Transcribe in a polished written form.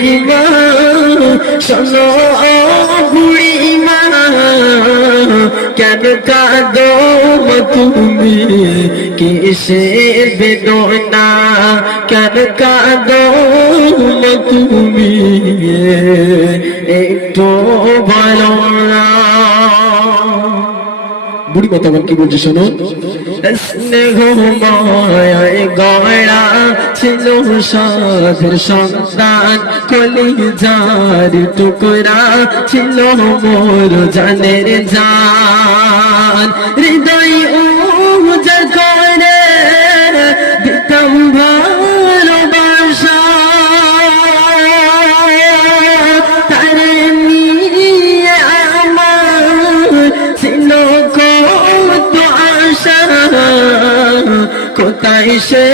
বুড়িমা শোনো বুড়িমা কেন কাঁদো তুমি কিসের বেদনা কেন কাঁদো তুমি একটু ভালো না বুড়ি মা তখন কি বলছে শোনো স্নেহ মায়ায় গড়া ছিল সাধের সন্তান কলিজার টুকরা ছিল মোর জানের জান হৃদয় উজাড় করে দিতাম ভালোবাসা তারে নিয়ে আমার ছিল কত আশা কোথায় সে